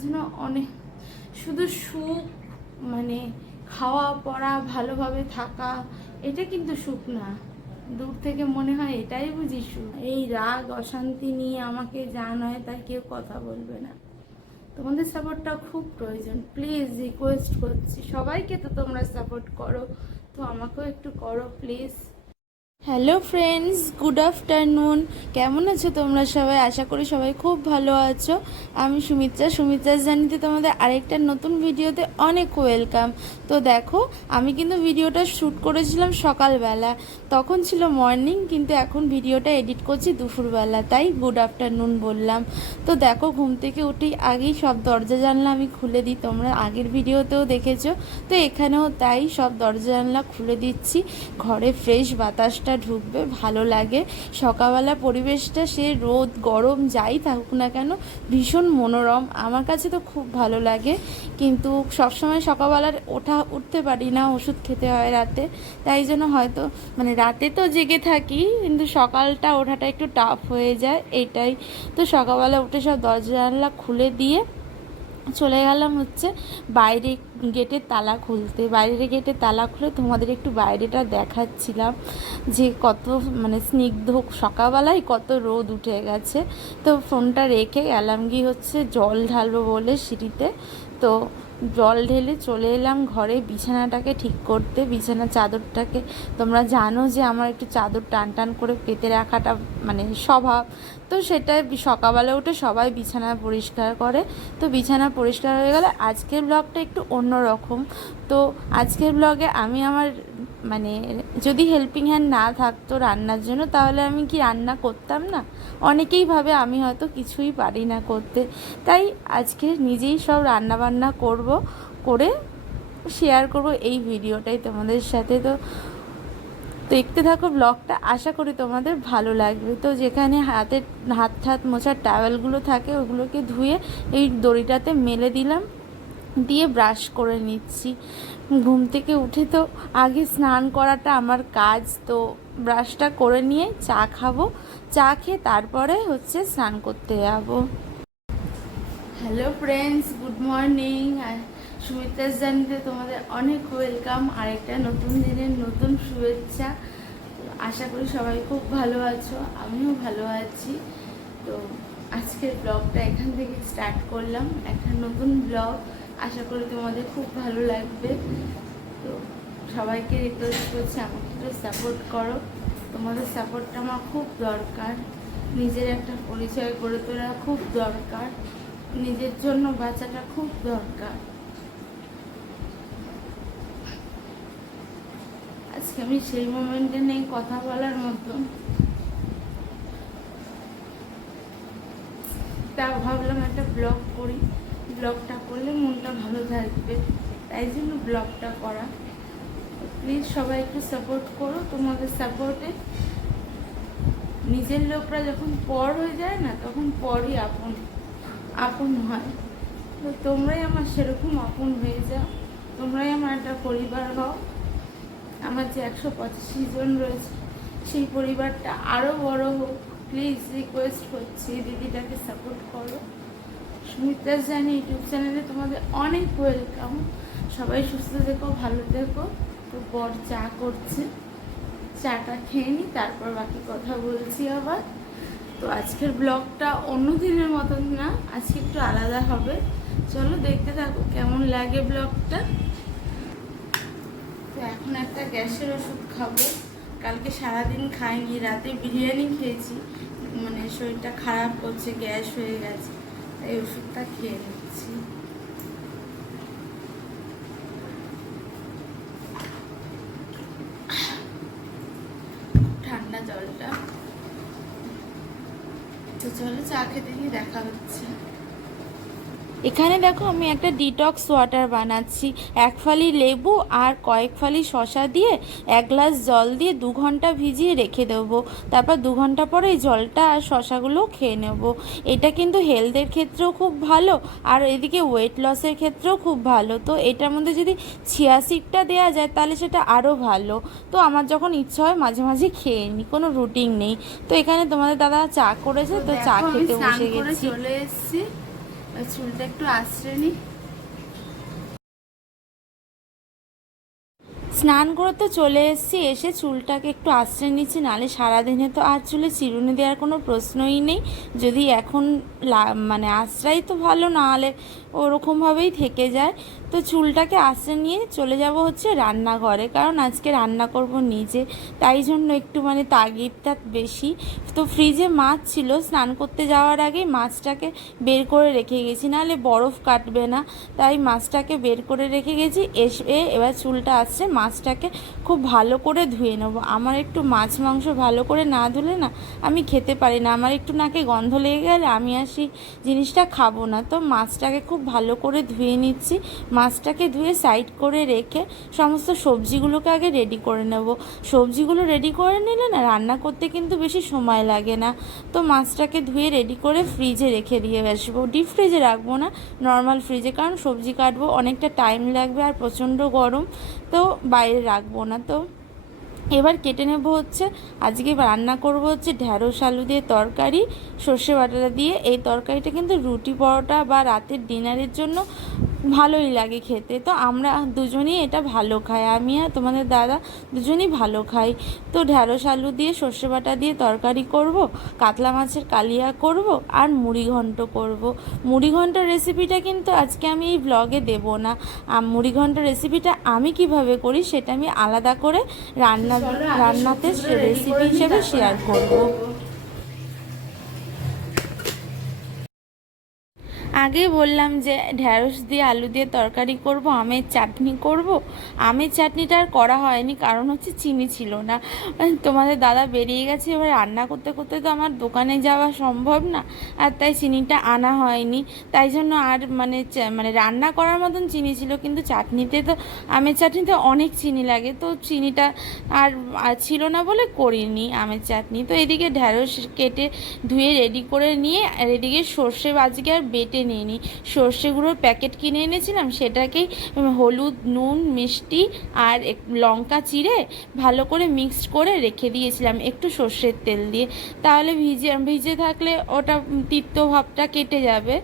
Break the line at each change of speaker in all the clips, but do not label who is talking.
জন্য অনেক, শুধু সুখ মানে খাওয়া, পড়া, ভালোভাবে থাকা, এটা কিন্তু সুখ না। দূর থেকে মনে হয় এটাই বুঝি সুখ। এই রাগ, অশান্তি নিয়ে আমাকে যা নয় তাই কেউ কথা বলবে না। তোমাদের সাপোর্টটা খুব প্রয়োজন। প্লিজ রিকোয়েস্ট করছি। সবাইকে তো তোমরা সাপোর্ট করো। তো আমাকেও একটু করো please hello friends good afternoon কেমন আছো তোমরা সবাই? আশা করি সবাই খুব ভালো আছো। আমি সুমিত্রা। সুমিত্রা জানিতে তোমাদের আরেকটা নতুন ভিডিওতে অনেক ওয়েলকাম তো দেখো, আমি কিন্তু ভিডিওটা শ্যুট করেছিলাম সকালবেলা। তখন ছিল মর্নিং কিন্তু এখন ভিডিওটা এডিট করছি দুপুরবেলা। তাই গুড আফটারনুন বললাম। তো দেখো, ঘুম থেকে উঠেই আগেই সব দরজা জানলা আমি খুলে দিই। তোমরা আগের ভিডিওতেও দেখেছ। তো এখানেও তাই সব দরজা জানলা খুলে দিচ্ছি। ঘরে ফ্রেশ বাতাসটা ঢুকবে, ভালো লাগে। সকালবেলা পরিবেশটা সে রোদ, গরম যাই থাকুক না কেন, ভীষণ মনোরম। আমার কাছে তো খুব ভালো লাগে। কিন্তু সবসময় সকালবেলার ওঠা, উঠতে পারি না, ওষুধ খেতে হয় রাতে। তাই জন্য হয়তো মানে রাতে তো জেগে থাকি, কিন্তু সকালটা ওঠাটা একটু টাফ হয়ে যায়, এটাই। তো সকালবেলা উঠে সব দরজা জানলা খুলে দিয়ে চলে গেলাম হচ্ছে বাইরে গেটের তালা খুলতে। বাইরের গেটের তালা খুলে তোমাদের একটু বাইরেটা দেখাচ্ছিলাম যে কত মানে স্নিগ্ধ সকালবেলায় কত রোদ উঠে গেছে। তো ফোনটা রেখে গেলাম গিয়ে হচ্ছে জল ঢালবো বলে সিঁড়িতে। তো জল ঢেলে চলে এলাম ঘরে বিছানাটাকে ঠিক করতে। বিছানা চাদরটাকে তোমরা জানো যে আমার একটু চাদর টান টান করে পেতে রাখাটা মানে স্বভাব। তো সেটা সকালবেলা উঠে সবাই বিছানা পরিষ্কার করে। তো বিছানা পরিষ্কার হয়ে গেলে আজকের ব্লগটা একটু অন্য রকম তো আজকের ব্লগে আমি আমার মানে যদি হেল্পিং হ্যান্ড না থাকতো রান্নার জন্য, তাহলে আমি কি রান্না করতাম না? অনেকেই ভাবে আমি হয়তো কিছুই পারি না করতে। তাই আজকে নিজেই সব রান্না বান্না করব, করে শেয়ার করব এই ভিডিওটাই তোমাদের সাথে। তো দেখতে থাকো ব্লগটা, আশা করি তোমাদের ভালো লাগবে। তো যেখানে হাতের হাত হাত মোছার টাওয়েলগুলো থাকে, ওগুলোকে ধুয়ে এই দড়িটাতে মেলে দিলাম, দিয়ে ব্রাশ করে নিচ্ছি। ঘুম থেকে উঠে তো আগে স্নান করাটা আমার কাজ, তো ব্রাশটা করে নিয়ে চা খাব। চা খেয়ে তারপরে হচ্ছে স্নান করতে যাব। Hello friends, good morning. আর সুমিত্রাস জানিতে তোমাদের অনেক ওয়েলকাম আরেকটা নতুন দিনের নতুন শুভেচ্ছা। আশা করি সবাই খুব ভালো আছো, আমিও ভালো আছি। তো আজকের ব্লগটা এখান থেকে স্টার্ট করলাম। একটা নতুন ব্লগ আশা করি তোমাদের খুব ভালো লাগবে। তো সবাইকে রিকোয়েস্ট করছি, আমাকে একটু সাপোর্ট করো। তোমাদের সাপোর্টটা আমার খুব দরকার। নিজের একটা পরিচয় গড়ে তোলা খুব দরকার। নিজের জন্য বাঁচাটা খুব দরকার। আজকে আমি সেই মোমেন্টে নেই কথা বলার মতন তা ভাবলাম একটা ব্লগ করি। ব্লগটা করলে মনটা ভালো থাকবে। তাই জন্য ব্লগটা করা। প্লিজ সবাই একটু সাপোর্ট করো। তোমাদের সাপোর্টে নিজের লোকরা যখন পর হয়ে যায় না, তখন পরই আপন আপন হয়। তো তোমরাই আমার সেরকম আপন হয়ে যাও। তোমরাই আমার একটা পরিবার হও। আমার যে একশো পঁচাশি জন রয়েছে, সেই পরিবারটা আরও বড় হোক প্লিজ রিকোয়েস্ট করছি, দিদিটাকে সাপোর্ট করো। সুমিত্রা জানি, ইউটিউব চ্যানেলে তোমাদের অনেক ওয়েলকাম সবাই সুস্থ থেকো, ভালো থেকো। তো বর চা করছে। চাটা খেয়ে নিই তারপর বাকি কথা বলছি আবার। তো আজকের ব্লগটা অন্য দিনের মতন না, আজকে একটু আলাদা হবে। চলো দেখতে থাকো, কেমন লাগে ব্লগটা? তো এখন একটা গ্যাসের ওষুধ খাব। কালকে সারাদিন খাইনি, রাতে বিরিয়ানি খেয়েছি। মানে শরীরটা খারাপ করছে, গ্যাস হয়ে গেছে, তাই ওষুধটা খেয়ে নিচ্ছি। ঠান্ডা জলটা। তো চলো চা খেতে গিয়ে দেখা হচ্ছে। এখানে দেখো আমি একটা ডিটক্স ওয়াটার বানাচ্ছি। এক ফালি লেবু আর কয়েক ফালি শশা দিয়ে এক গ্লাস জল দিয়ে দু ঘণ্টা ভিজিয়ে রেখে দেবো। তারপর দু ঘণ্টা পরে এই জলটা আর শশাগুলো খেয়ে নেব। এটা কিন্তু হেলথের ক্ষেত্রেও খুব ভালো আর এদিকে ওয়েট লসের ক্ষেত্রেও খুব ভালো। তো এটার মধ্যে যদি ছিয়া সিডটা দেওয়া যায় তাহলে সেটা আরও ভালো। তো আমার যখন ইচ্ছা হয় মাঝে মাঝে খেয়ে নিই কোনো রুটিন নেই। তো এখানে তোমাদের দাদা চা করেছে তো চা খেতে বসে গেছি।
চলে এসেছি। চুলটা একটু আশ্রয় নিই স্নান করে তো চলে এসেছি, এসে চুলটাকে একটু আশ্রয় নিচ্ছি, নালে সারাদিনে তো আর চুলে চিরুনি দেওয়ার কোনো প্রশ্নই নেই। যদি এখন মানে আশ্রয় তো ভালো নাহলে ওরকমভাবেই থেকে যায়। তো চুলটাকে আশ্রয় নিয়ে চলে যাব হচ্ছে রান্নাঘরে, কারণ আজকে রান্না করব নিজে, তাই জন্য একটু মানে তাগিদটা বেশি। তো ফ্রিজে মাছ ছিল, স্নান করতে যাওয়ার আগে মাছটাকে বের করে রেখে গেছি, নাহলে বরফ কাটবে না। তাই মাছটাকে বের করে রেখে গেছি, এসে এবার চুলটা আসছে মাছটাকে খুব ভালো করে ধুয়ে নেব। আমার একটু মাছ মাংস ভালো করে না ধুলে না আমি খেতে পারি না, আমার একটু নাকে গন্ধ লেগে গেলে আমি আর সেই জিনিসটা খাব না। তো মাছটাকে খুব ভালো করে ধুয়ে নিচ্ছি মাছটাকে ধুয়ে সাইড করে রেখে সমস্ত সবজিগুলোকে আগে রেডি করে নেব। সবজিগুলো রেডি করে নিলে না রান্না করতে কিন্তু বেশি সময় লাগে না। তো মাছটাকে ধুয়ে রেডি করে ফ্রিজে রেখে দিয়ে আসব ডিপ ফ্রিজে রাখব না নর্মাল ফ্রিজে কারণ সবজি কাটবো, অনেকটা টাইম লাগবে আর প্রচণ্ড গরম। তো বাইরে রাখব না। তো এবার কেটে নেব হচ্ছে, আজকে রান্না করব হচ্ছে ঢ্যাঁড়স আলু দিয়ে তরকারি, সর্ষে বাটাটা দিয়ে। এই তরকারিটা কিন্তু রুটি পরোটা বা রাতের ডিনারের জন্য ভালোই লাগে খেতে। তো আমরা দুজনেই এটা ভালো খাই। আমি আর তোমাদের দাদা দুজনেই ভালো খাই। তো ঢ্যাঁড়স আলু দিয়ে সর্ষে বাটা দিয়ে তরকারি করব কাতলা মাছের কালিয়া করব আর মুড়ি ঘন্ট করব। মুড়ি ঘন্ট রেসিপিটা কিন্তু আজকে আমি এই ব্লগে দেব না। মুড়ি ঘন্ট রেসিপিটা আমি কীভাবে করি সেটা আমি আলাদা করে রান্না রান্নাতে রেসিপি হিসেবে শেয়ার করব। আগেই বললাম যে ঢ্যাঁড়স দিয়ে আলু দিয়ে তরকারি করব, আমের চাটনি করব। আমের চাটনিটা আর করা হয়নি, কারণ হচ্ছে চিনি ছিল না। তোমাদের দাদা বেরিয়ে গেছে, এবার রান্না করতে করতে তো আমার দোকানে যাওয়া সম্ভব না, আর তাই চিনিটা আনা হয়নি। তাই জন্য আর মানে মানে রান্না করার মতন চিনি ছিল, কিন্তু চাটনিতে তো, আমের চাটনিতে অনেক চিনি লাগে, তো চিনিটা আর ছিল না বলে করিনি আমের চাটনি। তো এদিকে ঢ্যাঁড়স কেটে ধুয়ে রেডি করে নিয়ে এদিকে সর্ষে আজকে আর বেটে নিয়ে নিই সর্ষে গুঁড়োর প্যাকেট কিনে এনেছিলাম, সেটাকেই হলুদ, নুন, মিষ্টি আর লঙ্কা চিড়ে ভালো করে মিক্সড করে রেখে দিয়েছিলাম একটু সর্ষের তেল দিয়ে। তাহলে ভিজে ভিজে থাকলে ওটা তিক্ত ভাবটা কেটে যাবে।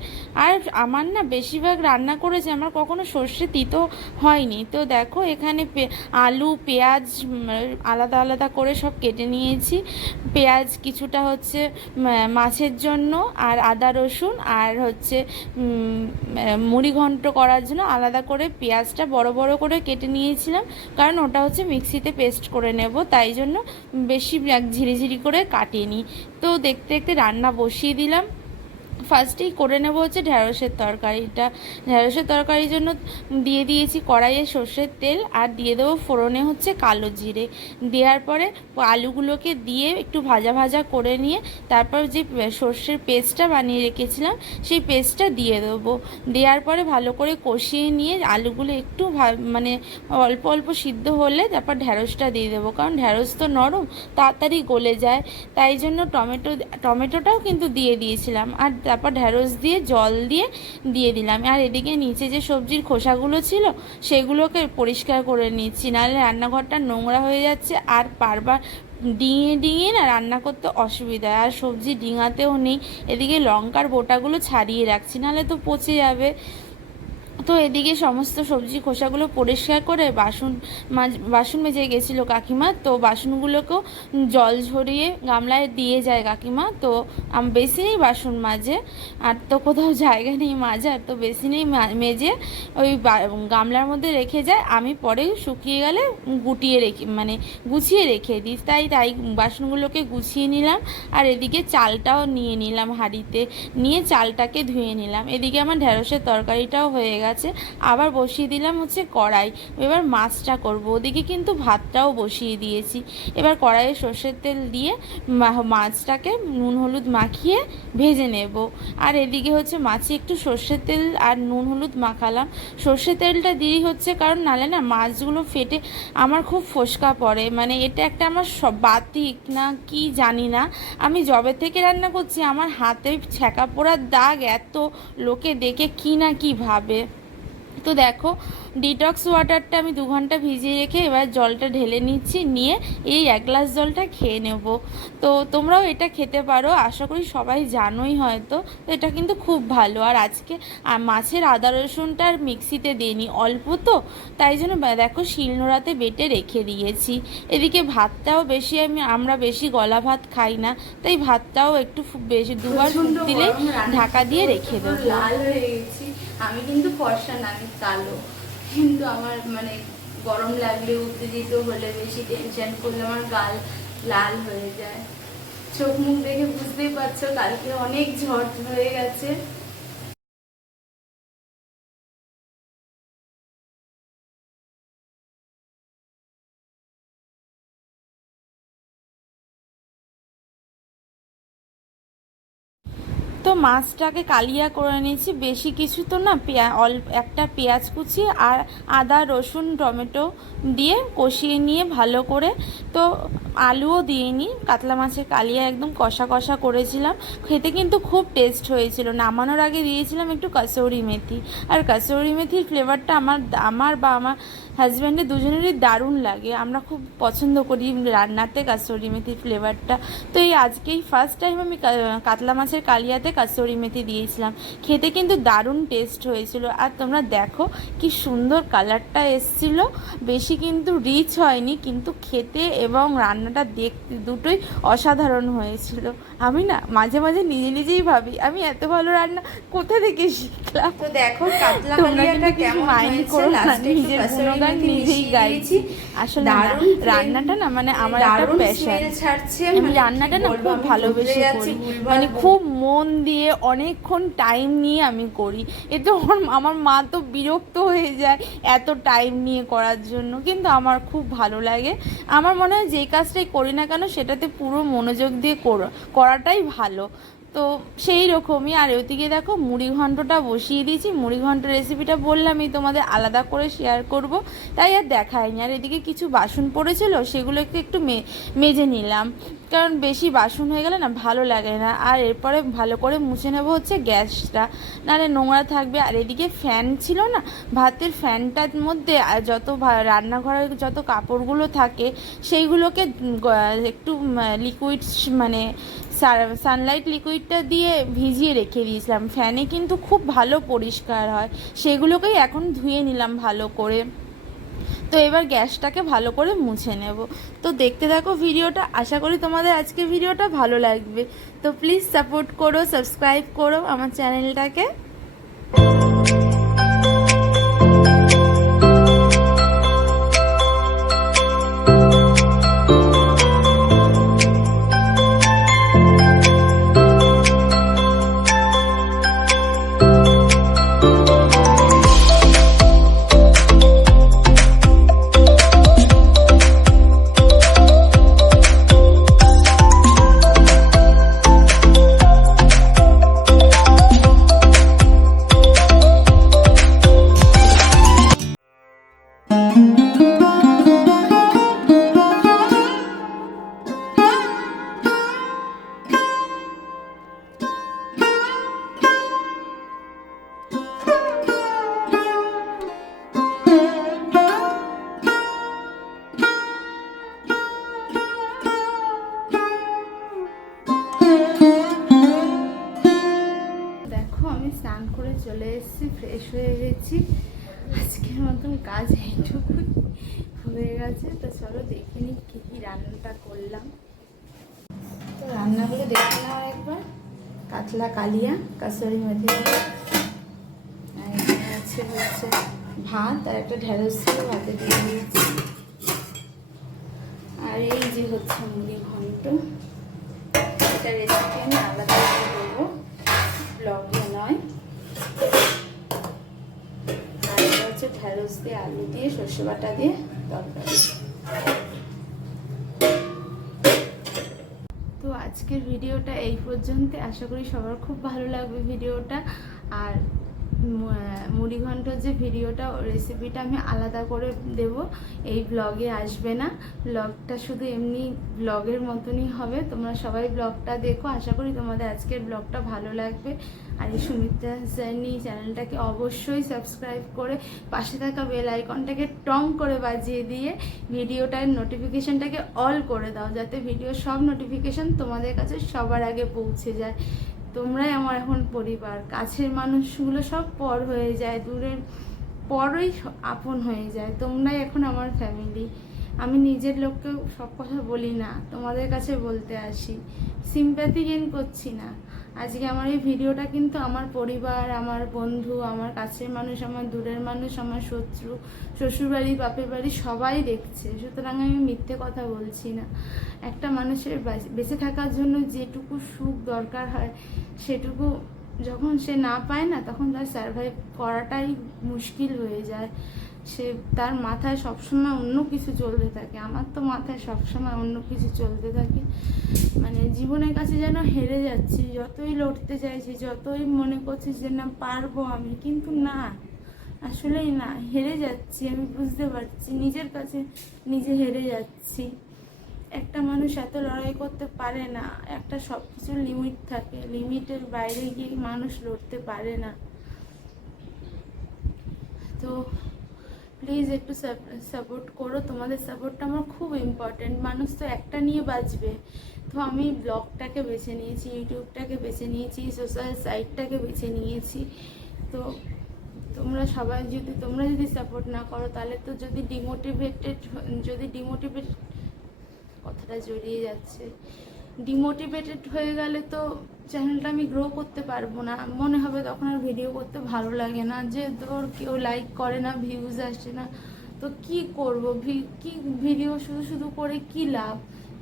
আর আমার না বেশিরভাগ রান্না করেছে, আমার কখনো সর্ষে তিতো হয়নি। তো দেখো, এখানে আলু, পেঁয়াজ আলাদা আলাদা করে সব কেটে নিয়েছি। পেঁয়াজ কিছুটা হচ্ছে মাছের জন্য আর আদা রসুন আর হচ্ছে উম, মুড়ি ঘন্ট করার জন্য আলাদা করে পেঁয়াজটা বড় বড় করে কেটে নিয়েছিলাম কারণ ওটা হচ্ছে মিক্সিতে পেস্ট করে নেব তাই জন্য বেশি ঝিরিঝিরি করে কাটিনি। তো দেখতে দেখতে রান্না বসিয়ে দিলাম। ফার্স্টেই করে নেব হচ্ছে ঢ্যাঁড়সের তরকারিটা ঢ্যাঁড়সের তরকারির জন্য দিয়ে দিয়েছি কড়াইয়ে সর্ষের তেল আর দিয়ে দেবো ফোড়নে হচ্ছে কালো জিরে। দেওয়ার পরে আলুগুলোকে দিয়ে একটু ভাজা ভাজা করে নিয়ে তারপর যে সর্ষের পেস্টটা বানিয়ে রেখেছিলাম সেই পেস্টটা দিয়ে দেবো। দেওয়ার পরে ভালো করে কষিয়ে নিয়ে আলুগুলো একটু মানে অল্প অল্প সিদ্ধ হলে তারপর ঢ্যাঁড়সটা দিয়ে দেবো। কারণ ঢ্যাঁড়স তো নরম, তাড়াতাড়ি গলে যায়। তাই জন্য টমেটো, টমেটোটাও কিন্তু দিয়ে দিয়েছিলাম। আর তারপর ঢ্যাঁড়স দিয়ে, জল দিয়ে দিয়ে দিলাম। আর এদিকে নিচে যে সবজির খোসাগুলো ছিল, সেগুলোকে পরিষ্কার করে নিচ্ছি। নাহলে রান্নাঘরটা নোংরা হয়ে যাচ্ছে আর পারবার ডিঙে ডিঙিয়ে না রান্না করতে অসুবিধা। আর সবজি ডিঙাতেও নেই। এদিকে লঙ্কার বোটাগুলো ছাড়িয়ে রাখছি, নাহলে তো পচে যাবে। তো এদিকে সমস্ত সবজি খোসাগুলো পরিষ্কার করে বাসন মাজ, বাসন মেজে গেছিল কাকিমা। তো বাসনগুলোকেও জল ঝরিয়ে গামলায় দিয়ে যায় কাকিমা। তো আমি, বেশি নেই বাসন মাজে আর তো কোথাও জায়গা নেই মাজার তো বেসিনেই মা- মেজে ওই গামলার মধ্যে রেখে যায়। আমি পরে শুকিয়ে গেলে গুটিয়ে রেখে মানে গুছিয়ে রেখে দিই। তাই তাই বাসনগুলোকে গুছিয়ে নিলাম। আর এদিকে চালটাও নিয়ে নিলাম হাঁড়িতে। নিয়ে চালটাকে ধুয়ে নিলাম। এদিকে আমার ঢ্যাঁড়সের তরকারিটাও হয়ে গেছে। আবার বসিয়ে দিলাম হচ্ছে কড়াই। এবার মাছটা করব। ওদিকে কিন্তু ভাতটাও বসিয়ে দিয়েছি। এবার কড়াইয়ে সর্ষের তেল দিয়ে মাছটাকে নুন হলুদ মাখিয়ে ভেজে নেব। আর এদিকে হচ্ছে মাছে একটু সর্ষের তেল আর নুন হলুদ মাখালাম। সর্ষের তেলটা দিই হচ্ছে, কারণ নালে না মাছগুলো ফেটে আমার খুব ফোসকা পড়ে। মানে এটা একটা আমার সব বাতিক না কি জানি না। আমি জবে থেকে রান্না করছি, আমার হাতে ছ্যাঁকা পোড়ার দাগ এত লোকে দেখে কি না কি ভাবে। তো দেখো ডিটক্স ওয়াটারটা আমি দু ঘণ্টা ভিজিয়ে রেখে এবার জলটা ঢেলে নিচ্ছি নিয়ে এই এক গ্লাস জলটা খেয়ে নেব। তো তোমরাও এটা খেতে পারো আশা করি সবাই জানোই হয়তো তো এটা কিন্তু খুব ভালো। আর আজকে মাছের আদা রসুনটা আর মিক্সিতে দিইনি অল্প তো তাই জন্য দেখো শিলনোড়াতে বেটে রেখে দিয়েছি। এদিকে ভাতটাও বেশি আমি আমরা বেশি গলা ভাত খাই না তাই ভাতটাও একটু বেশি দুবার দিলেই ঢাকা দিয়ে রেখে দেবো। লাল হয়ে গেছি। কিন্তু ফর্সা না, আমি কালো। কিন্তু আমার মানে গরম লাগলে উত্তেজিত হলে বেশি টেনশন করলে আমার গাল লাল হয়ে যায়। চোখ মুখ দেখে বুঝতেই পারছ, কালকে অনেক ঝড় হয়ে গেছে। মাছটাকে কালিয়া করে নিয়েছি বেশি কিছু তো না, পেঁয়া, অল্প একটা পেঁয়াজ কুচি আর আদা, রসুন, টমেটো দিয়ে কষিয়ে নিয়ে ভালো করে। তো আলুও দিইনি, কাতলা মাছের কালিয়া একদম কষা কষা করেছিলাম। খেতে কিন্তু খুব টেস্ট হয়েছিল। নামানোর আগে দিয়েছিলাম একটু কাসৌরি মেথি। আর কাসৌরি মেথির ফ্লেভারটা আমার আমার বা আমার হাজব্যান্ডের দুজনেরই দারুণ লাগে। আমরা খুব পছন্দ করি রান্নাতে কাসৌরি মেথির ফ্লেভারটা তো এই আজকেই ফার্স্ট টাইম আমি কাতলা মাছের কালিয়াতে কাসৌরি মেথি দিয়েছিলাম। খেতে কিন্তু দারুণ টেস্ট হয়েছিল। আর তোমরা দেখো কি সুন্দর কালারটা এসছিল। বেশি কিন্তু রিচ হয়নি, কিন্তু খেতে এবং রান্নাটা দেখতে দুটোই অসাধারণ হয়েছিল। আমি না মাঝে মাঝে নিজে নিজেই ভাবি আমি এত ভালো রান্না কোথা থেকে শিখলাম?
তো দেখো কাতলা কালিয়াটা কেমন
মাইন্ড করো না নিজের গুণগান নিজেই গাইছি আসলে রান্নাটা না মানে আমার একটা প্যাশন আমি
মানে
রান্নাটা না খুব ভালোবেসে করি। মানে খুব মন দিয়ে অনেকক্ষণ টাইম নিয়ে আমি করি। এতে আমার মা তো বিরক্ত হয়ে যায় এত টাইম নিয়ে করার জন্য কিন্তু আমার খুব ভালো লাগে। আমার মনে হয় যে কাজটাই করি না কেন সেটাতে পুরো মনোযোগ দিয়ে করা- করাটাই ভালো। তো সেই রকমই। আর ওইদিকে দেখো, মুড়ি ঘন্টটা বসিয়ে দিয়েছি। মুড়ি ঘন্ট রেসিপিটা বললামই, তোমাদের আলাদা করে শেয়ার করব। তাই আর দেখায়নি। আর এদিকে কিছু বাসন পড়েছিল, সেগুলোকে একটু মেজে নিলাম। কারণ বেশি বাসন হয়ে গেলে না ভালো লাগে না। আর এরপরে ভালো করে মুছে নেব হচ্ছে গ্যাসটা। নাহলে নোংরা থাকবে। আর এদিকে ফ্যান ছিল না, ভাতের ফ্যানটার মধ্যে যত রান্নাঘরের যত কাপড়গুলো থাকে, সেইগুলোকে একটু লিকুইড মানে সানলাইট লিকুইডটা দিয়ে ভিজিয়ে রেখে দিয়েছিলাম। ফ্যানে কিন্তু খুব ভালো পরিষ্কার হয়। সেগুলোকেই এখন ধুয়ে নিলাম ভালো করে। তো এবার গ্যাসটাকে ভালো করে মুছে নেব। তো দেখতে থাকো ভিডিওটা, আশা করি তোমাদের আজকে ভিডিওটা ভালো লাগবে। তো প্লিজ সাপোর্ট করো সাবস্ক্রাইব করো আমার চ্যানেলটাকে কাতলা কালিয়া, কাসরি মেথি। আর এখানে আছে হচ্ছে ভাত আর একটা ঢেঁড়স ভাতে দিয়ে দিয়েছি। আর এই যে হচ্ছে মুড়ি ঘন্ট, এটা রেসিপি আমি আলাদা করে দেবো ব্লগে নয়। আর এটা হচ্ছে ঢ্যাঁড়স দিয়ে, আলু দিয়ে, সর্ষে বাটা দিয়ে তরকারি। আজকের ভিডিওটা এই পর্যন্ত। আশা করি সবার খুব ভালো লাগবে ভিডিওটা। আর
মুড়িঘণ্টর যে ভিডিওটা রেসিপিটা আমি আলাদা করে দেব। এই ব্লগে আসবে না। ব্লগটা শুধু এমনি ব্লগের মতনই হবে। তোমরা সবাই ব্লগটা দেখো। আশা করি তোমাদের আজকের ব্লগটা ভালো লাগবে। আর এই সুমিত্রা জার্নি চ্যানেলটাকে অবশ্যই সাবস্ক্রাইব করে পাশে থাকা বেল আইকনটাকে টং করে বাজিয়ে দিয়ে ভিডিওটার নোটিফিকেশনটাকে অল করে দাও, যাতে ভিডিও সব নোটিফিকেশন তোমাদের কাছে সবার আগে পৌঁছে যায়। তোমরাই আমার এখন পরিবার। কাছের মানুষগুলো সব পর হয়ে যায়, দূরের পরই আপন হয়ে যায়। তোমরাই এখন আমার ফ্যামিলি আমি নিজের লোককে সব কথা বলি না, তোমাদের কাছে বলতে আসি। সিম্প্যাথি গেন করছি না। আজকে আমার এই ভিডিওটা কিন্তু আমার পরিবার, আমার বন্ধু, আমার কাছের মানুষ, আমার দূরের মানুষ, আমার শত্রু, শ্বশুরবাড়ি, বাপের বাড়ি সবাই দেখছে। সুতরাং আমি মিথ্যে কথা বলছি না। একটা মানুষের বেঁচে থাকার জন্য যেটুকু সুখ দরকার হয়, সেটুকু যখন সে না পায় না, তখন তার সার্ভাইভ করাটাই মুশকিল হয়ে যায়। সে তার মাথায় সবসময় অন্য কিছু চলতে থাকে। আমার তো মাথায় সবসময় অন্য কিছু চলতে থাকে। মানে জীবনের কাছে যেন হেরে যাচ্ছি, যতই লড়তে চাইছি, যতই মনে করছি যে না, পারব আমি, কিন্তু না, আসলেই না, হেরে যাচ্ছি, আমি বুঝতে পারছি, নিজের কাছে নিজে হেরে যাচ্ছি। একটা মানুষ এত লড়াই করতে পারে না, একটা সব কিছুর লিমিট থাকে লিমিটের বাইরে গিয়ে মানুষ লড়তে পারে না। তো প্লিজ একটু সাপোর্ট করো। তোমাদের সাপোর্টটা আমার খুব ইম্পর্টেন্ট মানুষ তো একটা নিয়ে বাঁচবে। তো আমি ব্লগটাকে বেছে নিয়েছি, ইউটিউবটাকে বেছে নিয়েছি সোশ্যাল সাইটটাকে বেছে নিয়েছি। তো তোমরা সবাই যদি, তোমরা যদি সাপোর্ট না করো, তাহলে তো যদি ডিমোটিভেটেড যদি ডিমোটিভেট কথাটা জড়িয়ে যাচ্ছে। ডিমোটিভেটেড হয়ে গেলে তো চ্যানেলটা আমি গ্রো করতে পারব না। মনে হবে তখন আর ভিডিও করতে ভালো লাগে না যে তোর কেউ লাইক করে না ভিউজ আসে না। তো কি করব? কি ভিডিও শুধু শুধু করে কি লাভ?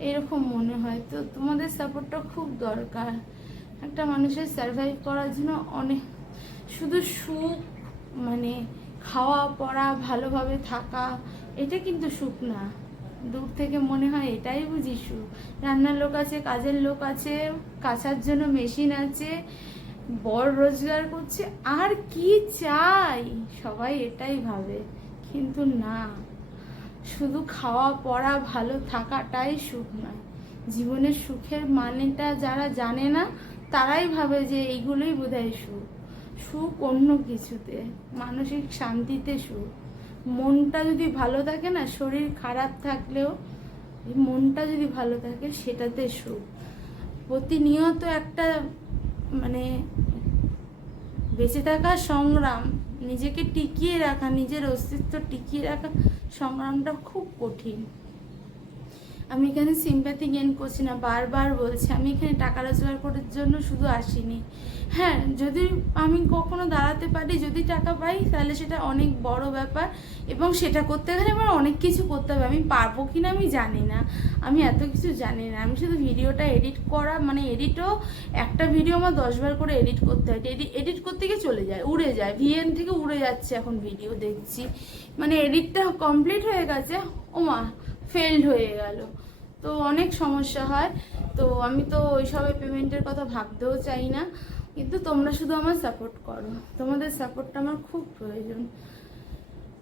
এরকম মনে হয়। তো তোমাদের সাপোর্টটা খুব দরকার। একটা মানুষের সার্ভাইভ করার জন্য অনেক, শুধু সুখ মানে খাওয়া পড়া ভালোভাবে থাকা, এটা কিন্তু সুখ না। দূর থেকে মনে হয় এটাই বুঝি সুখ। রান্নার লোক আছে, কাজের লোক আছে, কাচার জন্য মেশিন আছে বড় রোজগার করছে, আর কি চাই? সবাই এটাই ভাবে। কিন্তু না, শুধু খাওয়া, পড়া, ভালো থাকাটাই সুখ নয়। জীবনের সুখের মানেটা যারা জানে না, তারাই ভাবে যে এইগুলোই বোধহয় সুখ। সুখ অন্য কিছুতে, মানসিক শান্তিতে সুখ। মনটা যদি ভালো থাকে না, শরীর খারাপ থাকলেও মনটা যদি ভালো থাকে, সেটাতে সুখ। প্রতিনিয়ত একটা মানে বেঁচে থাকা সংগ্রাম, নিজেকে টিকিয়ে রাখা, নিজের অস্তিত্ব টিকিয়ে রাখা সংগ্রামটা খুব কঠিন। আমি এখানে সিম্প্যাথি গেন করছি না, বারবার বলছি। আমি এখানে টাকা রোজগার করার জন্য শুধু আসিনি। হ্যাঁ যদি আমি কখনো দাঁড়াতে পারি, যদি টাকা পাই, তাহলে সেটা অনেক বড় ব্যাপার এবং সেটা করতে গেলে আমার অনেক কিছু করতে হবে। আমি পারব কি না আমি জানি না। আমি এত কিছু জানি না। আমি শুধু ভিডিওটা এডিট করা মানে এডিটও একটা ভিডিও আমার দশবার করে এডিট করতে হয়। এডিট এডিট করতে গিয়ে চলে যায়, উড়ে যায়। ভিএন থেকে উড়ে যাচ্ছে এখন ভিডিও দেখছি। মানে এডিটটা কমপ্লিট হয়ে গেছে। ও ওমা ফেলড হয়ে গেল। তো অনেক সমস্যা হয়। তো আমি তো ওইসবে পেমেন্টের কথা ভাবতেও চাই না। কিন্তু তোমরা শুধু আমার সাপোর্ট করো। তোমাদের সাপোর্টটা আমার খুব প্রয়োজন।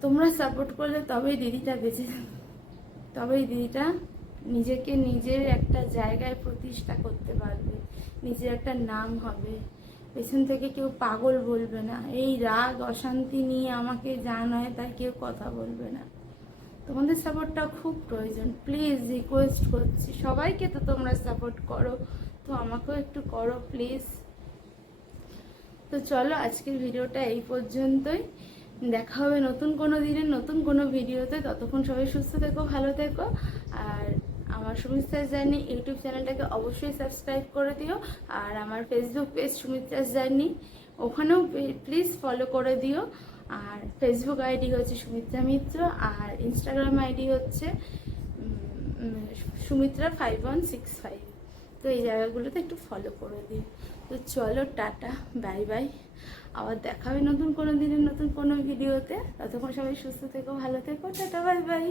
তোমরা সাপোর্ট করলে তবেই দিদিটা বেঁচে তবেই দিদিটা নিজেকে নিজের একটা জায়গায় প্রতিষ্ঠা করতে পারবে। নিজের একটা নাম হবে। পেছন থেকে কেউ পাগল বলবে না। এই রাগ, অশান্তি নিয়ে আমাকে যা নয় তাই কেউ কথা বলবে না। তোমাদের সাপোর্টটা খুব প্রয়োজন। প্লিজ রিকোয়েস্ট করছি। সবাইকে তো তোমরা সাপোর্ট করো। তো আমাকেও একটু করো প্লিজ তো চলো, আজকের ভিডিওটা এই পর্যন্তই। দেখা হবে নতুন কোনো দিনে, নতুন কোনো ভিডিওতে। ততক্ষণ সবাই সুস্থ থেকো, ভালো থেকো। আর আমার সুমিত্রা জার্নি ইউটিউব চ্যানেলটাকে অবশ্যই সাবস্ক্রাইব করে দিও। আর আমার ফেসবুক পেজ সুমিত্রা জার্নি, ওখানেও প্লিজ ফলো করে দিও। আর ফেসবুক আইডি হচ্ছে সুমিত্রা মিত্র, আর ইনস্টাগ্রাম আইডি হচ্ছে Sumitra five one six five তো এই জায়গাগুলোতে একটু ফলো করে দিন। তো চলো, টাটা বাই বাই আবার দেখা হবে নতুন কোনো দিনের নতুন কোনো ভিডিওতে ততক্ষণ সবাই সুস্থ থেকো, ভালো থেকো, টাটা বাই বাই